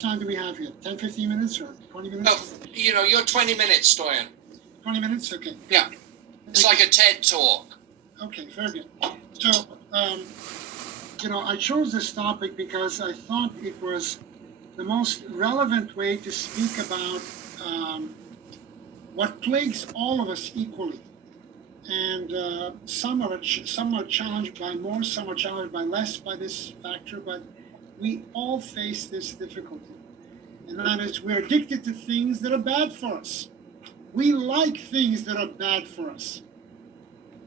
Time do we have here? 10, 15 minutes or 20 minutes? Oh, you're 20 minutes, Stoyan. 20 minutes? Okay. Yeah. It's like a TED talk. Okay, very good. So, I chose this topic because I thought it was the most relevant way to speak about what plagues all of us equally. And some are challenged by more, some are challenged by less by this factor, but we all face this difficulty. And that is, we're addicted to things that are bad for us. We like things that are bad for us.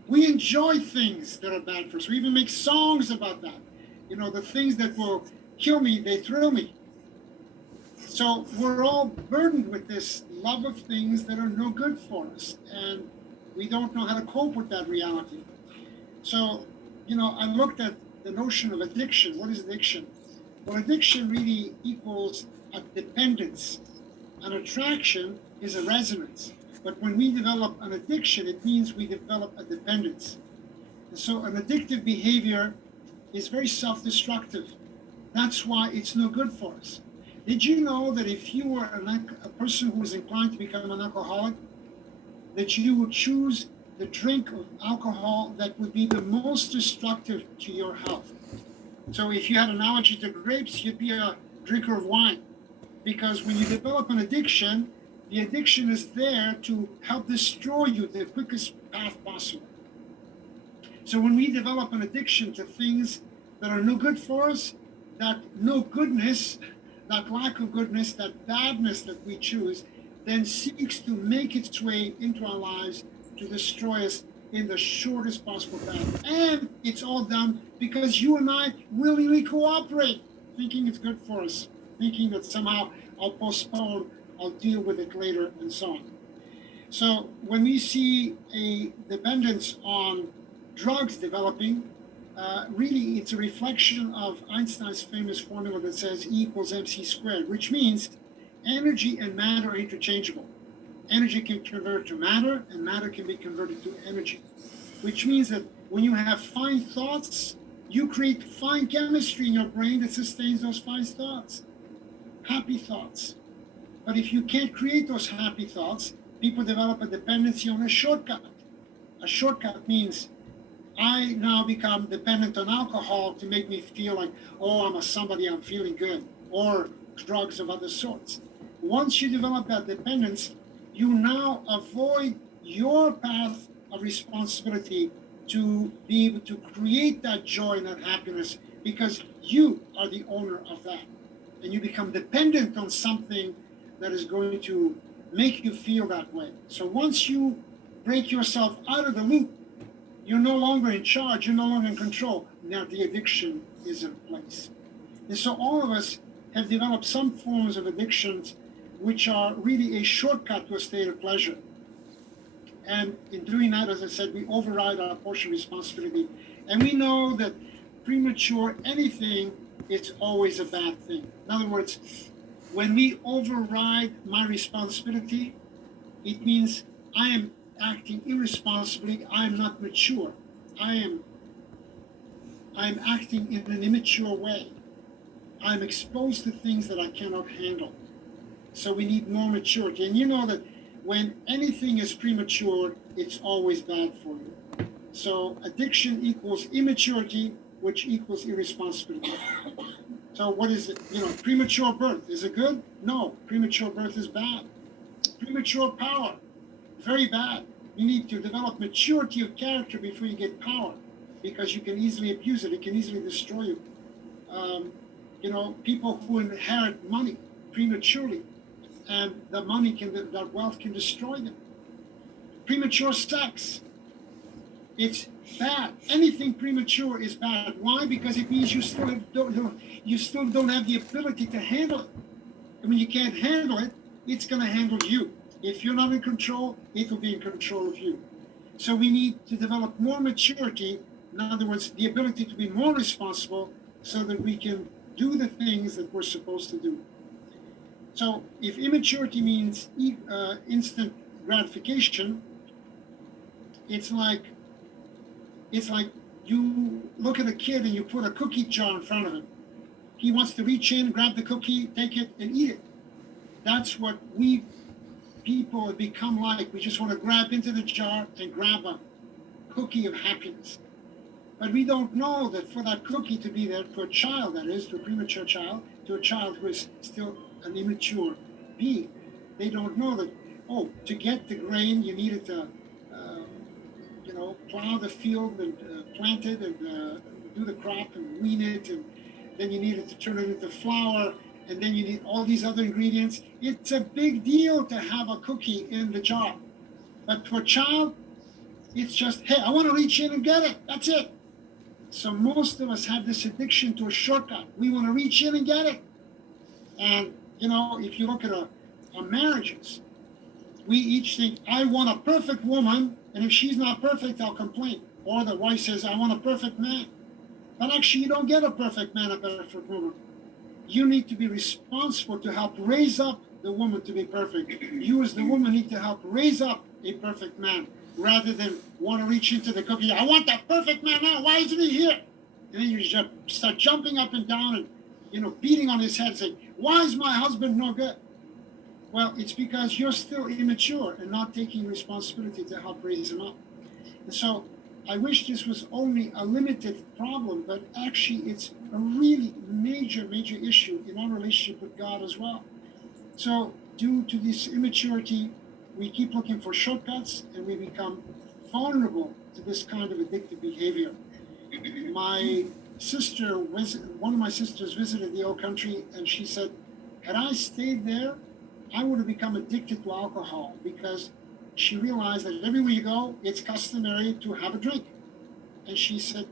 We enjoy things that are bad for us. We even make songs about that. The things that will kill me, they thrill me. So we're all burdened with this love of things that are no good for us. And we don't know how to cope with that reality. So, I looked at the notion of addiction. What is addiction? Well, addiction really equals a dependence. An attraction is a resonance. But when we develop an addiction, it means we develop a dependence. And so an addictive behavior is very self-destructive. That's why it's no good for us. Did you know that if you were a person who is inclined to become an alcoholic, that you would choose the drink of alcohol that would be the most destructive to your health? So if you had an allergy to grapes, you'd be a drinker of wine. Because when you develop an addiction, the addiction is there to help destroy you the quickest path possible. So when we develop an addiction to things that are no good for us, that no goodness, that lack of goodness, that badness that we choose, then seeks to make its way into our lives to destroy us in the shortest possible path. And it's all done because you and I willingly cooperate, thinking it's good for us, thinking that somehow I'll postpone, I'll deal with it later, and so on. So when we see a dependence on drugs developing, really it's a reflection of Einstein's famous formula that says E equals mc squared, which means energy and matter are interchangeable. Energy can convert to matter, and matter can be converted to energy, which means that when you have fine thoughts, you create fine chemistry in your brain that sustains those fine thoughts, happy thoughts. But if you can't create those happy thoughts, people develop a dependency on a shortcut. A shortcut means I now become dependent on alcohol to make me feel like, oh, I'm feeling good, or drugs of other sorts. Once you develop that dependence, you now avoid your path of responsibility to be able to create that joy and that happiness because you are the owner of that. And you become dependent on something that is going to make you feel that way. So once you break yourself out of the loop, you're no longer in charge, you're no longer in control. Now the addiction is in place. And so all of us have developed some forms of addictions which are really a shortcut to a state of pleasure. And in doing that, as I said, we override our portion of responsibility. And we know that premature anything is always a bad thing. In other words, when we override my responsibility, it means I am acting irresponsibly. I am not mature. I am acting in an immature way. I'm exposed to things that I cannot handle. So we need more maturity. And you know that when anything is premature, it's always bad for you. So addiction equals immaturity, which equals irresponsibility. So what is it? Premature birth, is it good? No, premature birth is bad. Premature power, very bad. You need to develop maturity of character before you get power, because you can easily abuse it. It can easily destroy you. People who inherit money prematurely, and that wealth can destroy them. Premature sex, it's bad. Anything premature is bad. Why? Because it means you still don't have the ability to handle it. And when you can't handle it, it's going to handle you. If you're not in control, it will be in control of you. So we need to develop more maturity. In other words, the ability to be more responsible so that we can do the things that we're supposed to do. So if immaturity means instant gratification, it's like you look at a kid and you put a cookie jar in front of him. he wants to reach in, grab the cookie, take it, and eat it. That's what we people have become like. We just want to grab into the jar and grab a cookie of happiness. But we don't know that for that cookie to be there, to a child, that is, to a premature child, to a child who is still an immature being, they don't know that, oh, to get the grain, you needed to, plow the field and plant it and do the crop and wean it, and then you needed to turn it into flour, and then you need all these other ingredients. It's a big deal to have a cookie in the jar. But to a child, it's just, hey, I want to reach in and get it. That's it. So most of us have this addiction to a shortcut. We want to reach in and get it. And, if you look at our marriages, we each think, I want a perfect woman, and if she's not perfect, I'll complain. Or the wife says, I want a perfect man. But actually, you don't get a perfect man, a perfect woman. You need to be responsible to help raise up the woman to be perfect. You as the woman need to help raise up a perfect man, rather than want to reach into the cookie. I want that perfect man now. Why isn't he here? And then you just start jumping up and down and, beating on his head, saying, why is my husband no good? Well, it's because you're still immature and not taking responsibility to help raise him up. And so I wish this was only a limited problem, but actually it's a really major, major issue in our relationship with God as well. So due to this immaturity, we keep looking for shortcuts and we become vulnerable to this kind of addictive behavior. One of my sisters visited the old country, and she said, had I stayed there, I would have become addicted to alcohol, because she realized that everywhere you go, it's customary to have a drink. And she said,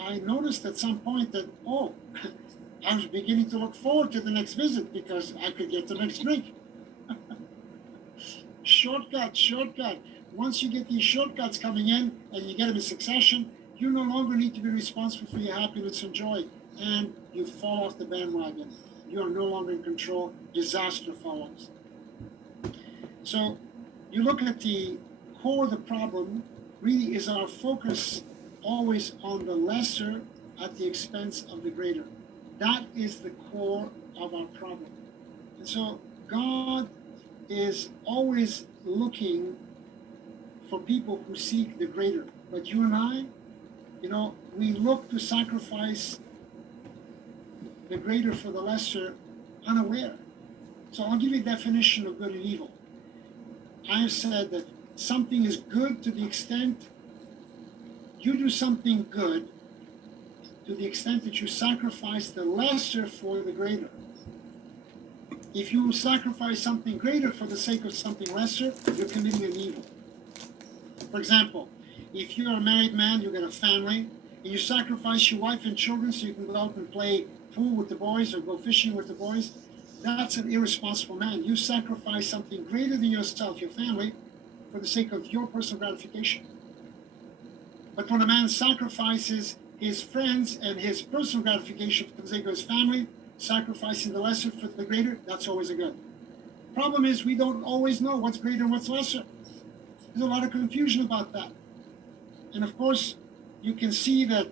I noticed at some point that, I was beginning to look forward to the next visit because I could get the next drink. Shortcut. Once you get these shortcuts coming in and you get them in succession, you no longer need to be responsible for your happiness and joy, and you fall off the bandwagon. You are no longer in control. Disaster follows. So you look at the core of the problem, really is our focus always on the lesser at the expense of the greater. That is the core of our problem. And so God is always looking for people who seek the greater. But you and I, we look to sacrifice the greater for the lesser unaware. So I'll give you a definition of good and evil. I have said that something is good to the extent you do something good, to the extent that you sacrifice the lesser for the greater. If you sacrifice something greater for the sake of something lesser, you're committing an evil. For example, if you're a married man, you've got a family, and you sacrifice your wife and children so you can go out and play pool with the boys or go fishing with the boys, that's an irresponsible man. You sacrifice something greater than yourself, your family, for the sake of your personal gratification. But when a man sacrifices his friends and his personal gratification for the sake of his family, sacrificing the lesser for the greater, that's always a good. Problem is, we don't always know what's greater and what's lesser. There's a lot of confusion about that. And of course, you can see that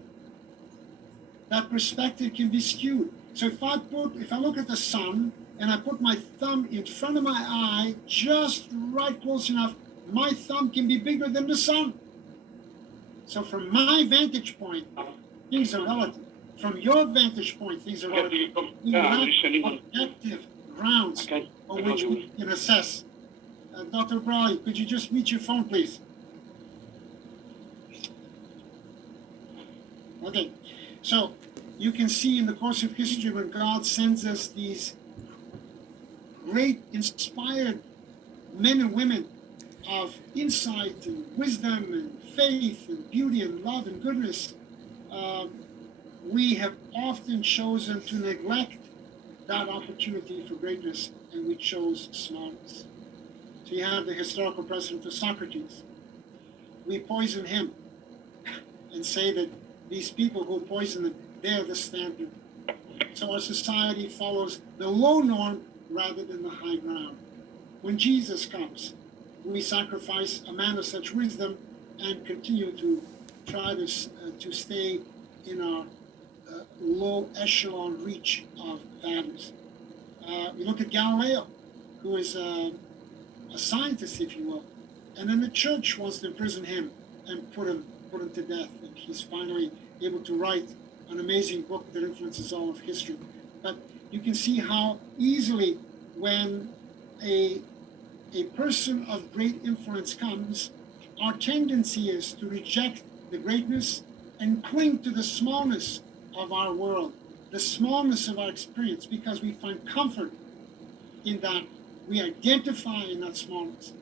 perspective can be skewed. So if I look at the sun and I put my thumb in front of my eye, just right close enough, my thumb can be bigger than the sun. So from my vantage point, things are relative. From your vantage point, things are relative. We lack objective grounds on which we can assess. Dr. Brawley, could you just mute your phone, please? Okay, so you can see in the course of history when God sends us these great inspired men and women of insight and wisdom and faith and beauty and love and goodness, we have often chosen to neglect that opportunity for greatness, and we chose smallness. So you have the historical precedent of Socrates. We poison him and say that these people who poison him, they're the standard. So our society follows the low norm rather than the high ground. When Jesus comes, we sacrifice a man of such wisdom and continue to try to stay in our low echelon reach of values. You look at Galileo, who is a scientist, if you will, and then the church wants to imprison him and put him to death. And he's finally able to write an amazing book that influences all of history. But you can see how easily, when a person of great influence comes, our tendency is to reject the greatness and cling to the smallness of our world, the smallness of our experience, because we find comfort in that. We identify in that smallness.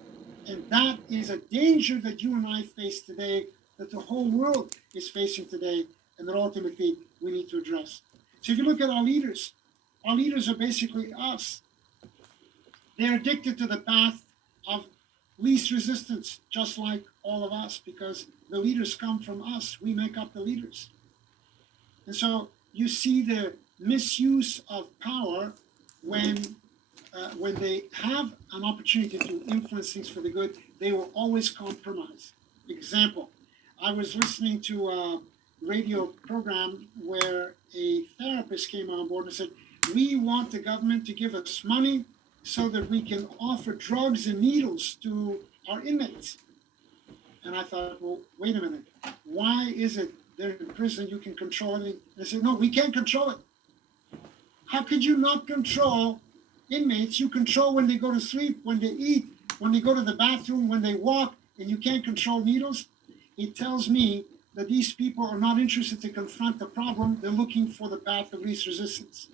And that is a danger that you and I face today, that the whole world is facing today, and that ultimately we need to address. So if you look at our leaders are basically us. They're addicted to the path of least resistance, just like all of us, because the leaders come from us. We make up the leaders. And so you see the misuse of power when they have an opportunity to influence things for the good, they will always compromise. Example, I was listening to a radio program where a therapist came on board and said, we want the government to give us money so that we can offer drugs and needles to our inmates. And I thought, well, wait a minute. Why is it they're in prison, you can control it? They said, no, we can't control it. How could you not control inmates? You control when they go to sleep, when they eat, when they go to the bathroom, when they walk, and you can't control needles. It tells me that these people are not interested to confront the problem. They're looking for the path of least resistance.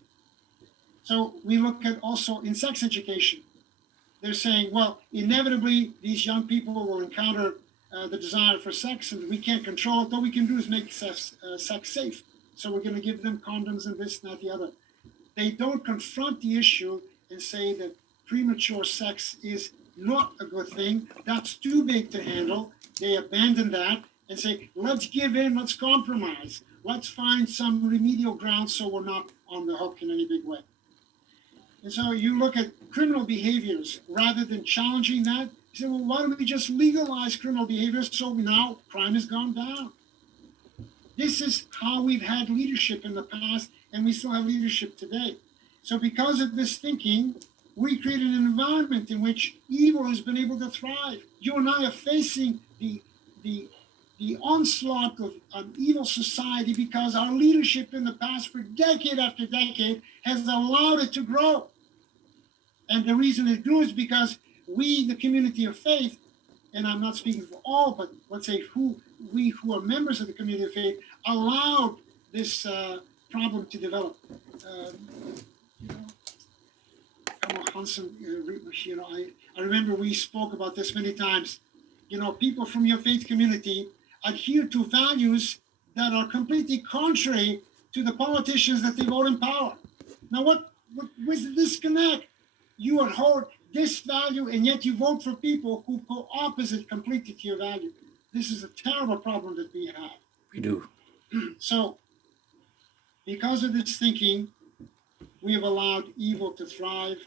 So we look at also in sex education. They're saying, well, inevitably, these young people will encounter the desire for sex, and we can't control it. All we can do is make sex safe. So we're going to give them condoms and this, that, the other. They don't confront the issue and say that premature sex is not a good thing. That's too big to handle. They abandon that and say, let's give in, let's compromise. Let's find some remedial ground so we're not on the hook in any big way. And so you look at criminal behaviors, rather than challenging that, you say, well, why don't we just legalize criminal behaviors so now crime has gone down? This is how we've had leadership in the past, and we still have leadership today. So because of this thinking, we created an environment in which evil has been able to thrive. You and I are facing the onslaught of an evil society because our leadership in the past, for decade after decade, has allowed it to grow. And the reason it grew is because we, the community of faith, and I'm not speaking for all, but let's say we who are members of the community of faith, allowed this problem to develop. Qamrul Khanson, I remember we spoke about this many times. People from your faith community adhere to values that are completely contrary to the politicians that they vote in power. Now, what was the disconnect? You uphold this value, and yet you vote for people who go opposite completely to your value. This is a terrible problem that we have. We do. So, because of this thinking, we have allowed evil to thrive.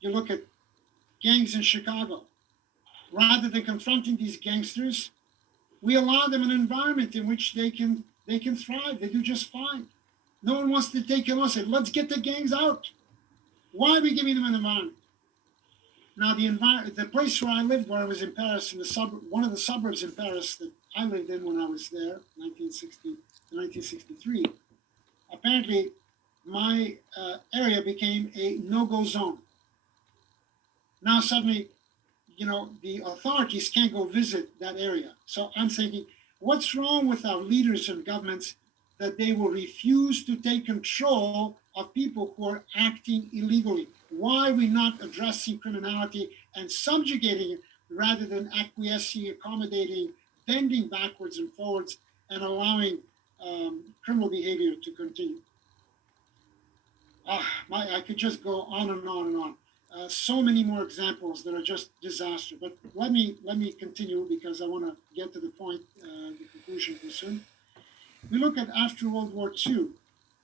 You look at gangs in Chicago. Rather than confronting these gangsters, we allow them an environment in which they can thrive. They do just fine. No one wants to take it on and say, let's get the gangs out. Why are we giving them an environment? Now, the place where I lived, where I was in Paris, one of the suburbs in Paris that I lived in when I was there, 1960 to 1963, apparently my area became a no-go zone. Now suddenly, the authorities can't go visit that area. So I'm thinking, what's wrong with our leaders and governments that they will refuse to take control of people who are acting illegally? Why are we not addressing criminality and subjugating it rather than acquiescing, accommodating, bending backwards and forwards, and allowing criminal behavior to continue? I could just go on and on and on. So many more examples that are just disaster. But let me continue because I want to get to the point, the conclusion very soon. We look at after World War II,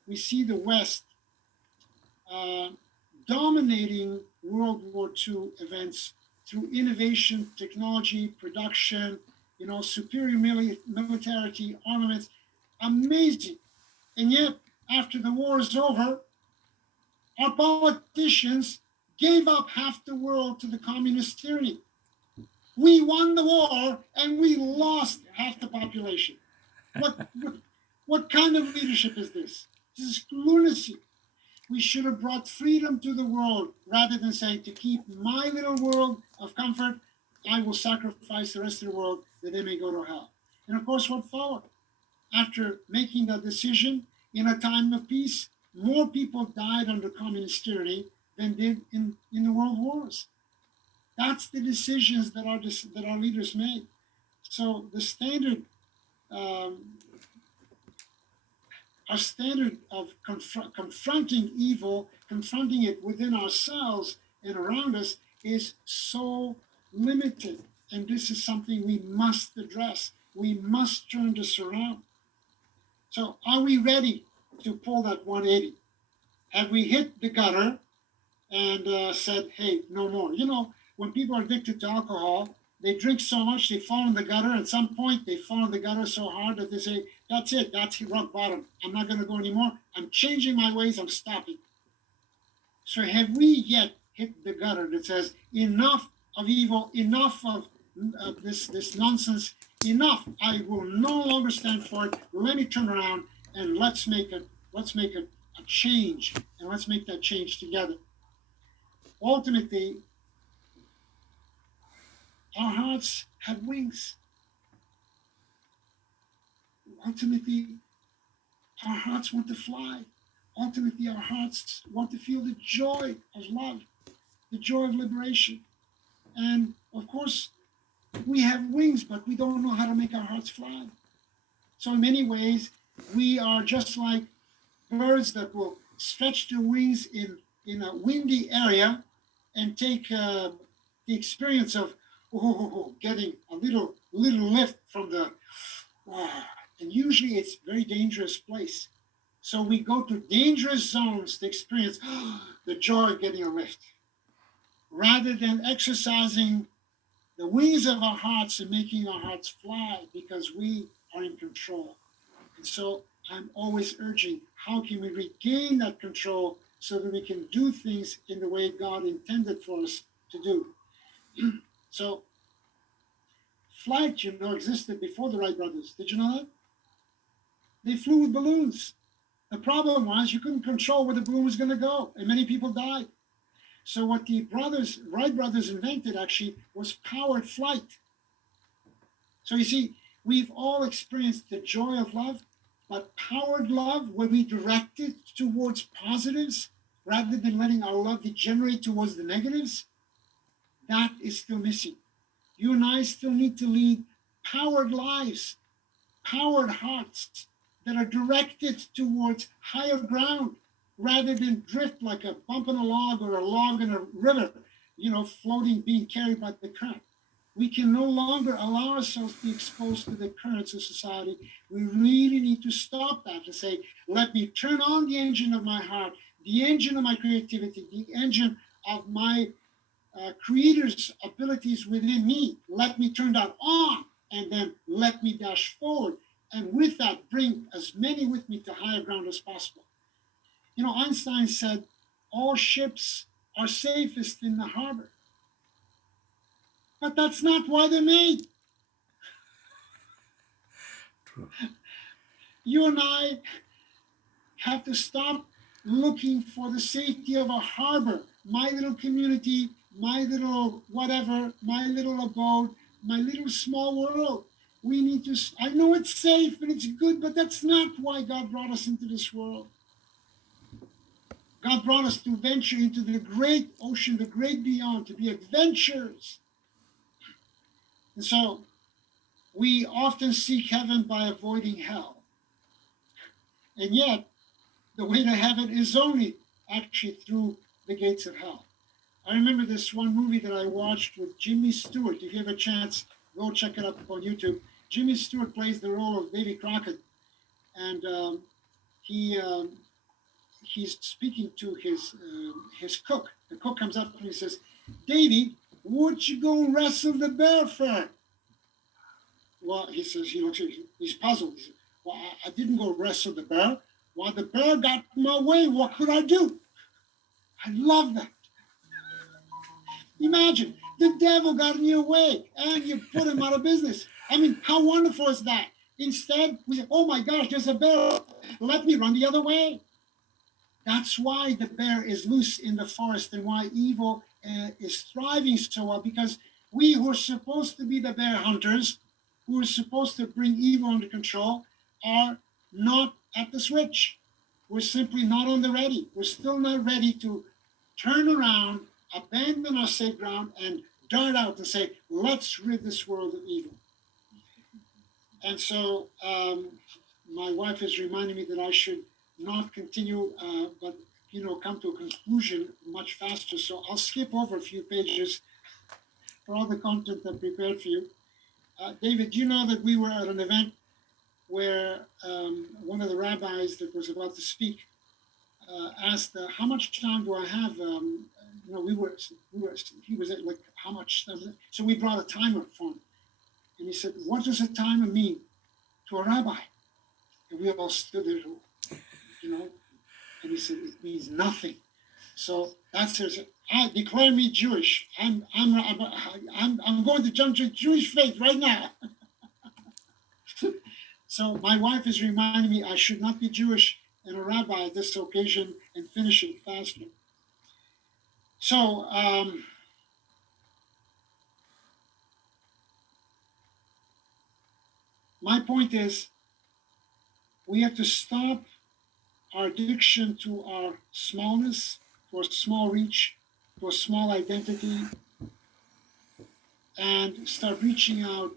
we see the West dominating World War II events through innovation, technology, production, superior militarity, armaments, amazing. And yet after the war is over, our politicians gave up half the world to the communist tyranny. We won the war and we lost half the population. What kind of leadership is this? This is lunacy. We should have brought freedom to the world rather than saying, to keep my little world of comfort, I will sacrifice the rest of the world that they may go to hell. And of course, what followed? After making that decision in a time of peace, more people died under communist tyranny than did in the world wars. That's the decisions that our leaders made. So the standard, our standard of confronting evil, confronting it within ourselves and around us, is so limited. And this is something we must address. We must turn this around. So are we ready to pull that 180? Have we hit the gutter and said, hey, no more? You know, when people are addicted to alcohol, they drink so much, they fall in the gutter. At some point, they fall in the gutter so hard that they say, that's it, that's rock bottom. I'm not going to go anymore. I'm changing my ways, I'm stopping. So have we yet hit the gutter that says, enough of evil, enough of this nonsense, enough. I will no longer stand for it. Let me turn around and let's make a change, and let's make that change together. Ultimately, our hearts have wings. Ultimately, our hearts want to fly. Ultimately, our hearts want to feel the joy of love, the joy of liberation. And of course, we have wings, but we don't know how to make our hearts fly. So in many ways, we are just like birds that will stretch their wings in a windy area and take the experience of getting a little lift from the, and usually it's a very dangerous place. So we go to dangerous zones to experience the joy of getting a lift, rather than exercising the wings of our hearts and making our hearts fly, because we are in control. And so I'm always urging, how can we regain that control so that we can do things in the way God intended for us to do? So flight, existed before the Wright brothers. Did you know that? They flew with balloons. The problem was you couldn't control where the balloon was going to go, and many people died. So what the Wright brothers invented actually was powered flight. So you see, we've all experienced the joy of love, but powered love, where we direct it towards positives rather than letting our love degenerate towards the negatives, that is still missing. You and I still need to lead powered lives, powered hearts that are directed towards higher ground rather than drift like a bump in a log or a log in a river, floating, being carried by the current. We can no longer allow ourselves to be exposed to the currents of society. We really need to stop that and say, let me turn on the engine of my heart, the engine of my creativity, the engine of my creator's abilities within me. Let me turn that on, and then let me dash forward. And with that, bring as many with me to higher ground as possible. Einstein said, all ships are safest in the harbor. But that's not why they're made. True. You and I have to stop looking for the safety of a harbor, my little community, my little whatever, my little abode, my little small world. We need to, I know it's safe and it's good, but that's not why God brought us into this world. God brought us to venture into the great ocean, the great beyond, to be adventurers. And so we often seek heaven by avoiding hell. And yet, the way to heaven is only actually through the gates of hell. I remember this one movie that I watched with Jimmy Stewart. If you have a chance, go check it up on YouTube. Jimmy Stewart plays the role of Davy Crockett, and he's speaking to his cook. The cook comes up and he says, "Davy, what'd you go and wrestle the bear for?" Well, he says, he's puzzled. He says, "Well, I didn't go wrestle the bear. While the bear got in my way, what could I do? I love that. Imagine, the devil got in your way and you put him out of business. I mean, how wonderful is that? Instead, we say, oh my gosh, there's a bear. Let me run the other way. That's why the bear is loose in the forest and why evil is thriving so well, because we who are supposed to be the bear hunters, who are supposed to bring evil under control, are not at the switch. We're simply not on the ready. We're still not ready to turn around, abandon our safe ground, and dart out and say, let's rid this world of evil. And so my wife is reminding me that I should not continue, but come to a conclusion much faster. So I'll skip over a few pages for all the content I prepared for you. David, do you know that we were at an event where one of the rabbis that was about to speak asked, "How much time do I have?" He was at like, "How much time?" So we brought a timer for him, and he said, "What does a timer mean to a rabbi?" And we all stood there, and he said, "It means nothing." So that's it. I declare me Jewish. I'm going to jump to Jewish faith right now. So my wife is reminding me I should not be Jewish and a rabbi at this occasion and finish it faster. So my point is we have to stop our addiction to our smallness, to our small reach, to a small identity, and start reaching out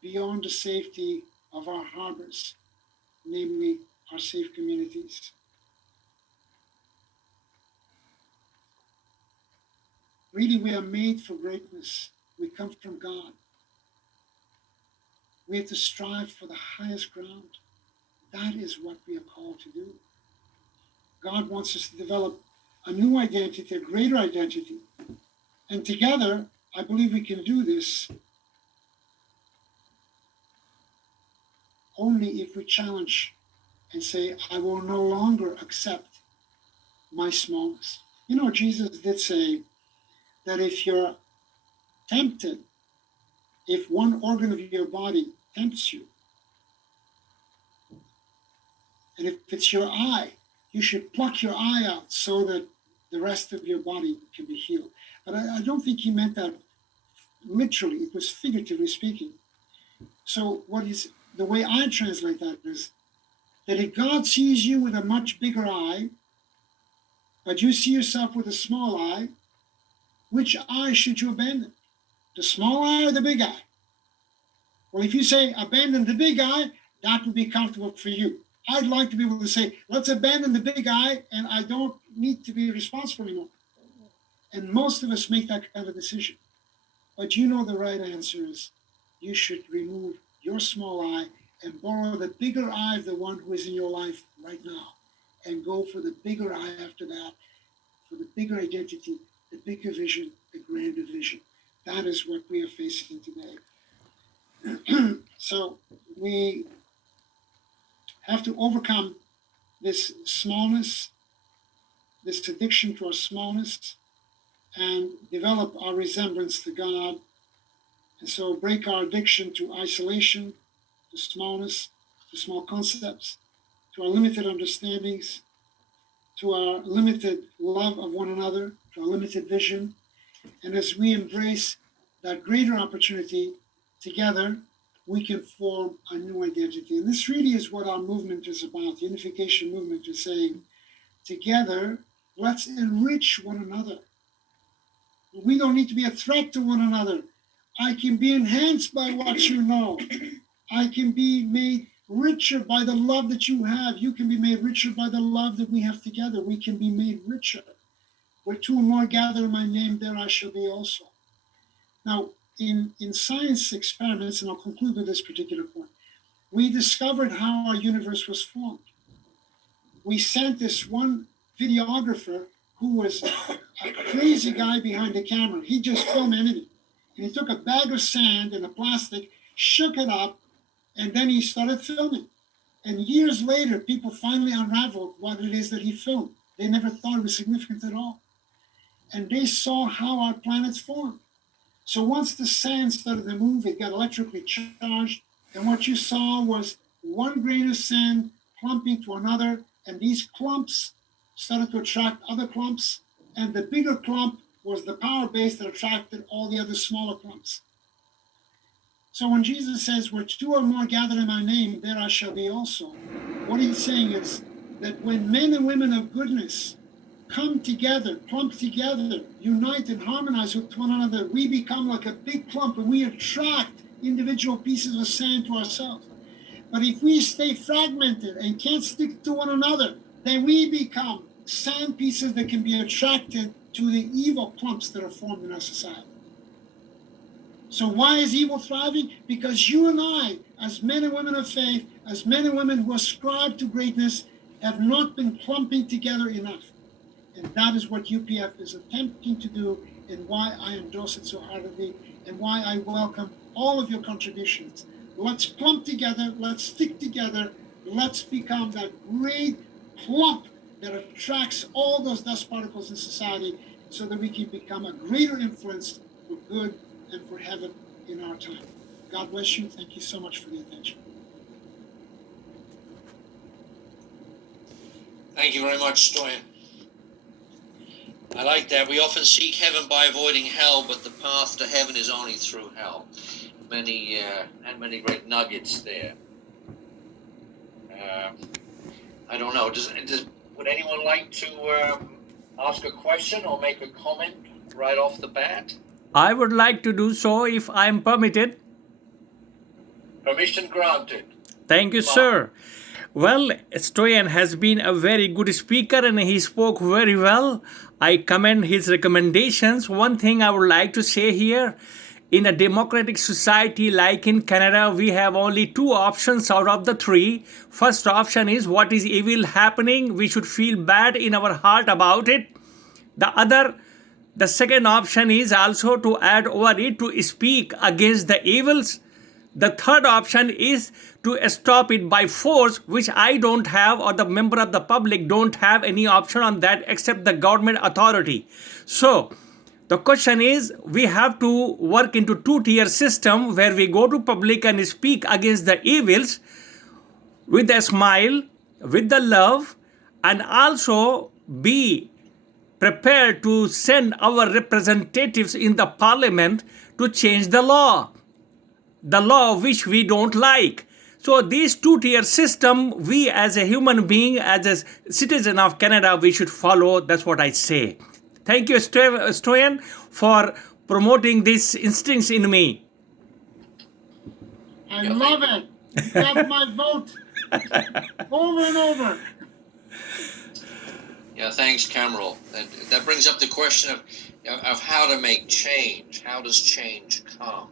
beyond the safety of our harbors, namely our safe communities. Really, we are made for greatness. We come from God. We have to strive for the highest ground. That is what we are called to do. God wants us to develop a new identity, a greater identity. And together, I believe we can do this only if we challenge and say, I will no longer accept my smallness. Jesus did say that if you're tempted, if one organ of your body tempts you, and if it's your eye, you should pluck your eye out so that the rest of your body can be healed. But I don't think he meant that literally. It was figuratively speaking. So the way I translate that is that if God sees you with a much bigger eye, but you see yourself with a small eye, which eye should you abandon? The small eye or the big eye? Well, if you say abandon the big eye, that would be comfortable for you. I'd like to be able to say, let's abandon the big eye, and I don't need to be responsible anymore. And most of us make that kind of decision. But the right answer is you should remove your small eye and borrow the bigger eye of the one who is in your life right now, and go for the bigger eye after that, for the bigger identity, the bigger vision, the grander vision. That is what we are facing today. So we have to overcome this smallness, this addiction to our smallness, and develop our resemblance to God. And so break our addiction to isolation, to smallness, to small concepts, to our limited understandings, to our limited love of one another, to our limited vision. And as we embrace that greater opportunity together, we can form a new identity. And this really is what our movement is about. The unification movement is saying, together, let's enrich one another. We don't need to be a threat to one another. I can be enhanced by what you know. I can be made richer by the love that you have. You can be made richer by the love that we have together. We can be made richer. Where two or more gather in my name, there I shall be also. Now, in science experiments, and I'll conclude with this particular point, we discovered how our universe was formed. We sent this one videographer who was a crazy guy behind the camera. He just filmed anything. And he took a bag of sand and a plastic, shook it up, and then he started filming. And years later, people finally unraveled what it is that he filmed. They never thought it was significant at all. And they saw how our planets formed. So once the sand started to move, it got electrically charged. And what you saw was one grain of sand clumping to another. And these clumps started to attract other clumps. And the bigger clump was the power base that attracted all the other smaller clumps. So when Jesus says, where two or more gathered in my name, there I shall be also, what he's saying is that when men and women of goodness come together, clump together, unite and harmonize with one another, we become like a big clump and we attract individual pieces of sand to ourselves. But if we stay fragmented and can't stick to one another, then we become sand pieces that can be attracted to the evil clumps that are formed in our society. So why is evil thriving? Because you and I, as men and women of faith, as men and women who ascribe to greatness, have not been clumping together enough. And that is what UPF is attempting to do, and why I endorse it so heartily, and why I welcome all of your contributions. Let's clump together, let's stick together, let's become that great clump that attracts all those dust particles in society so that we can become a greater influence for good and for heaven in our time. God bless you. Thank you so much for the attention. Thank you very much, Stoyan. I like that. We often seek heaven by avoiding hell, but the path to heaven is only through hell. Many great nuggets there. I don't know. Would anyone like to ask a question or make a comment right off the bat? I would like to do so if I am permitted. Permission granted. Thank you, sir. Well, Stoyan has been a very good speaker and he spoke very well. I commend his recommendations. One thing I would like to say here, in a democratic society like in Canada, we have only two options out of the three. First option is what is evil happening. We should feel bad in our heart about it. The second option is also to add over it to speak against the evils. The third option is to stop it by force, which I don't have, or the member of the public don't have any option on that except the government authority. So the question is, we have to work into two-tier system where we go to public and speak against the evils with a smile, with the love, and also be prepared to send our representatives in the parliament to change the law which we don't like. So this two-tier system, we as a human being, as a citizen of Canada, we should follow. That's what I say. Thank you, Stoyan, for promoting these instincts in me. I love it. You got my vote over and over. Yeah, thanks, Qamrul. That brings up the question of how to make change. How does change come?